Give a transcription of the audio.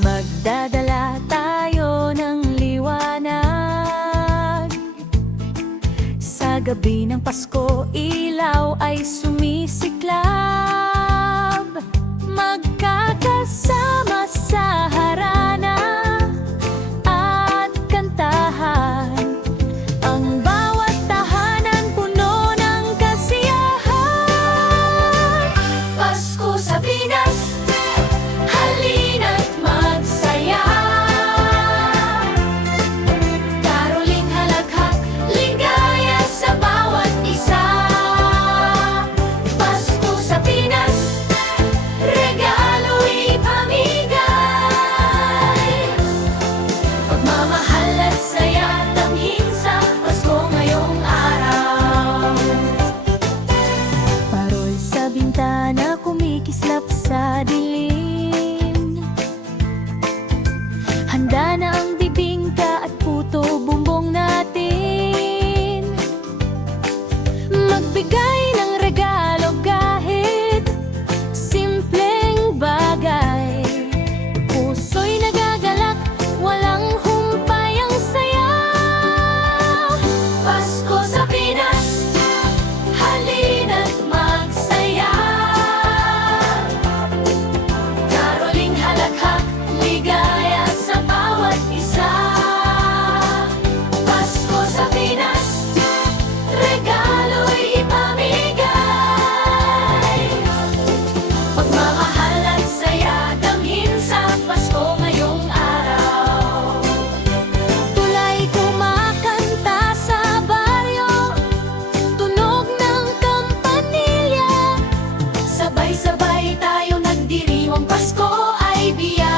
Magdadala tayo ng liwanag. Sa gabi ng Pasko, ilaw ay sumisiklab. Magkakasama sa harana at kantahan. Ang bawat tahanan puno ng kasiyahan. Pasko sa Pinas, halina't magsaya. Karoling halakhak, ligaya sa bawat isa. Pasko sa Pinas, regalo'y pamigay. Pagmamahal at saya, damhin sa Pasko ngayong araw. Parol sa bintana, kumikislap sa dilim. Handa na ang bibingka at puto bumbong natin. Magbigay ng regalo kahit simpleng bagay. Puso'y nagagalak, walang humpay ang saya. Pasko sa Pinas, halina't magsaya. Karoling halakhak, ligaya sa bawat isa. Pasko sa Pinas, regalo'y ipamigay. Pagmamahal at saya, damhin sa Pasko ngayong araw. Tulay kumakanta sa baryo, tunog ng kampanilya. Sabay-sabay tayo nagdiriwang Pasko ay biya.